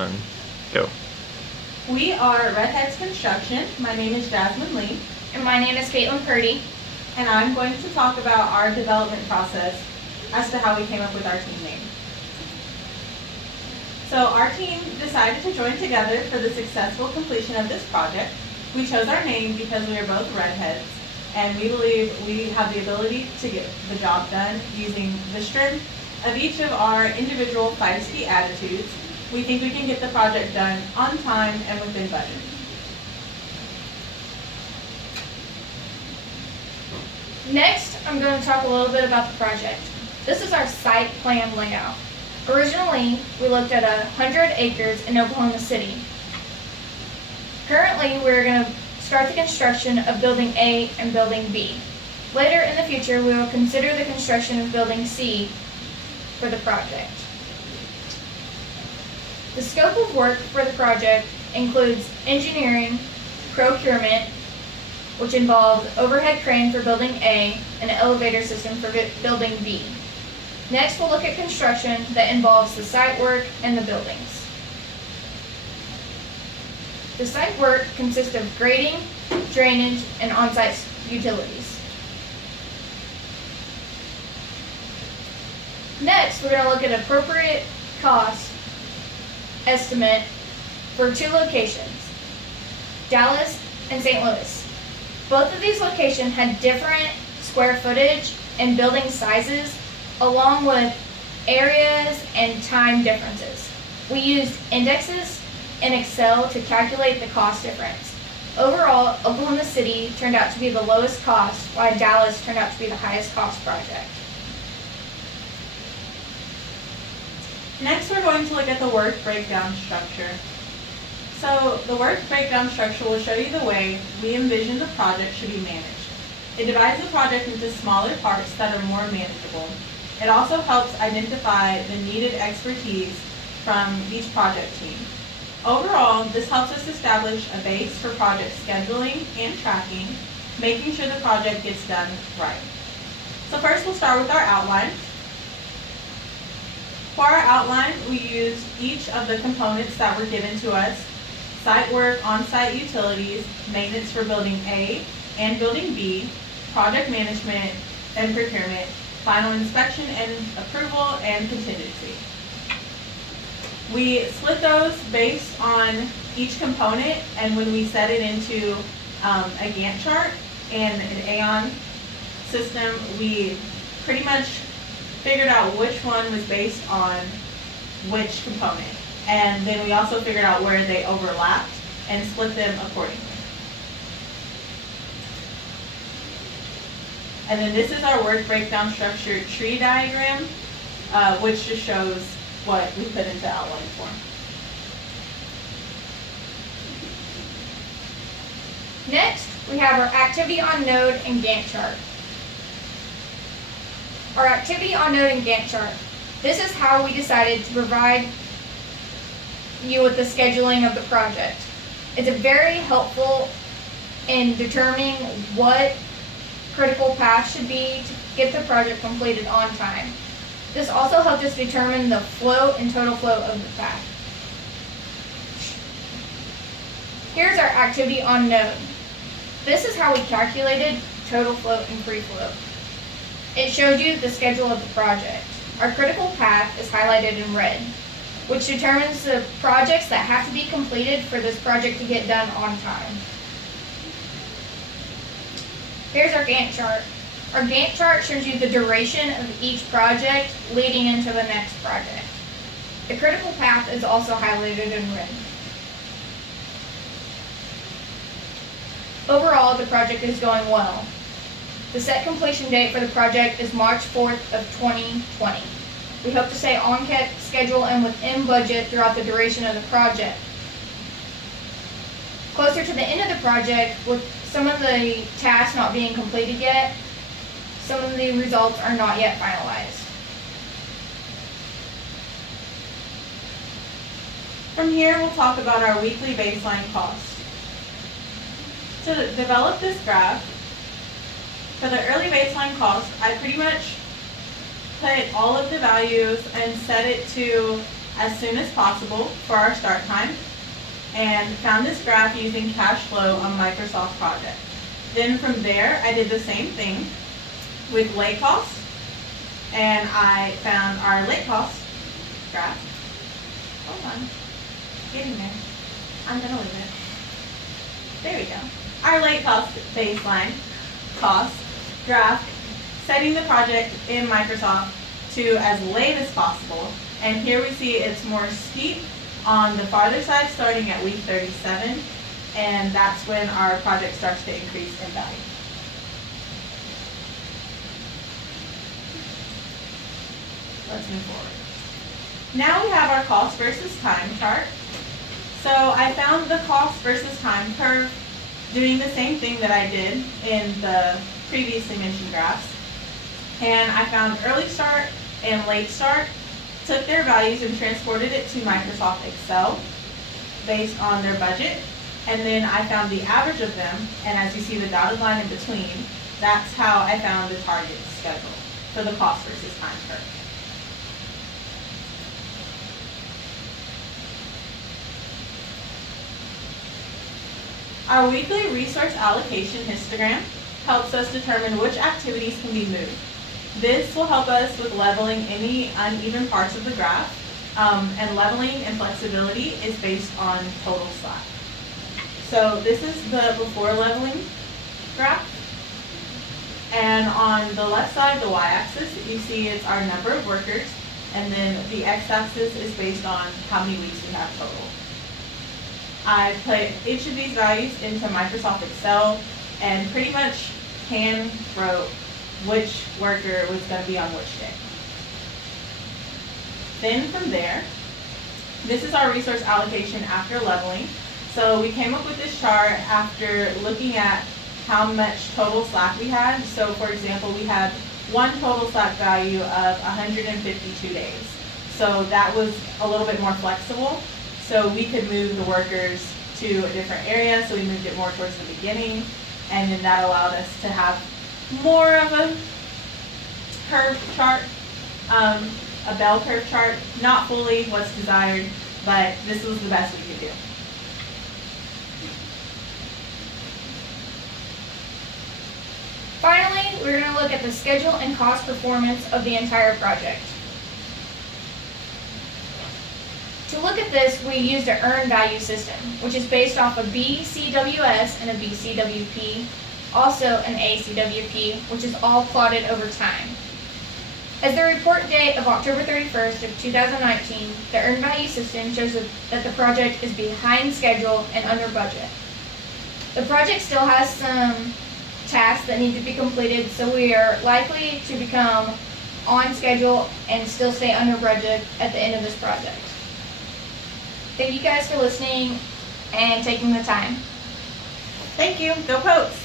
Go. We are Redheads Construction. My name is Jasmine Lee. And my name is Caitlin Purdy. And I'm going to talk about our development process as to how we came up with our team name. So our team decided to join together for the successful completion of this project. We chose our name because we are both redheads, and we believe we have the ability to get the job done using the strength of each of our individual 5 key attitudes. We think we can get the project done on time and within budget. Next, I'm going to talk a little bit about the project. This is our site plan layout. Originally, we looked at 100 acres in Oklahoma City. Currently, we're going to start the construction of Building A and Building B. Later in the future, we will consider the construction of Building C for the project. The scope of work for the project includes engineering, procurement, which involves overhead crane for Building A and an elevator system for Building B. Next, we'll look at construction that involves the site work and the buildings. The site work consists of grading, drainage, and on-site utilities. Next, we're going to look at appropriate cost estimate for 2 locations, Dallas and St. Louis. Both of these locations had different square footage and building sizes, along with areas and time differences. We used indexes in Excel to calculate the cost difference. Overall, Oklahoma City turned out to be the lowest cost, while Dallas turned out to be the highest cost project. Next, we're going to look at the work breakdown structure. So the work breakdown structure will show you the way we envision the project should be managed. It divides the project into smaller parts that are more manageable. It also helps identify the needed expertise from each project team. Overall, this helps us establish a base for project scheduling and tracking, making sure the project gets done right. So first, we'll start with our outline. For our outline, we use each of the components that were given to us: site work, on-site utilities, maintenance for Building A and Building B, project management and procurement, final inspection and approval, and contingency. We split those based on each component, and when we set it into a Gantt chart and an Aon system, we pretty much figured out which one was based on which component. And then we also figured out where they overlapped and split them accordingly. And then this is our work breakdown structure tree diagram, which just shows what we put into outline form. Next, we have our activity on node and Gantt chart. Our activity on node and Gantt chart. This is how we decided to provide you with the scheduling of the project. It's very helpful in determining what critical path should be to get the project completed on time. This also helped us determine the flow and total flow of the path. Here's our activity on node. This is how we calculated total flow and free flow. It showed you the schedule of the project. Our critical path is highlighted in red, which determines the projects that have to be completed for this project to get done on time. Here's our Gantt chart. Our Gantt chart shows you the duration of each project leading into the next project. The critical path is also highlighted in red. Overall, the project is going well. The set completion date for the project is March 4th of 2020. We hope to stay on schedule and within budget throughout the duration of the project. Closer to the end of the project, with some of the tasks not being completed yet, some of the results are not yet finalized. From here, we'll talk about our weekly baseline cost. To develop this graph, for the early baseline cost, I pretty much put all of the values and set it to as soon as possible for our start time and found this graph using cash flow on Microsoft Project. Then from there, I did the same thing with late costs, and I found our late cost graph. Hold on, getting there. I'm gonna leave it. There we go. Our late cost baseline cost graph, setting the project in Microsoft to as late as possible. And here we see it's more steep on the farther side starting at week 37, and that's when our project starts to increase in value. Let's move forward. Now we have our cost versus time chart. So I found the cost versus time curve doing the same thing that I did in the previously mentioned graphs. And I found early start and late start, took their values and transported it to Microsoft Excel based on their budget. And then I found the average of them, and as you see the dotted line in between, that's how I found the target schedule for the cost versus time curve. Our weekly resource allocation histogram helps us determine which activities can be moved. This will help us with leveling any uneven parts of the graph, and leveling and flexibility is based on total slack. So this is the before leveling graph, and on the left side, the y-axis, you see it's our number of workers, and then the x-axis is based on how many weeks we have total. I put each of these values into Microsoft Excel and pretty much hand wrote which worker was going to be on which day. Then from there, this is our resource allocation after leveling. So we came up with this chart after looking at how much total slack we had. So for example, we had one total slack value of 152 days. So that was a little bit more flexible. So we could move the workers to a different area. So we moved it more towards the beginning, and then that allowed us to have more of a curve chart, a bell curve chart, not fully what's desired, but this was the best we could do. Finally, we're going to look at the schedule and cost performance of the entire project. To look at this, we used an earned value system, which is based off a BCWS and a BCWP, also an ACWP, which is all plotted over time. As the report date of October 31st of 2019, the earned value system shows that the project is behind schedule and under budget. The project still has some tasks that need to be completed, so we are likely to become on schedule and still stay under budget at the end of this project. Thank you guys for listening and taking the time. Thank you. Go Pokes!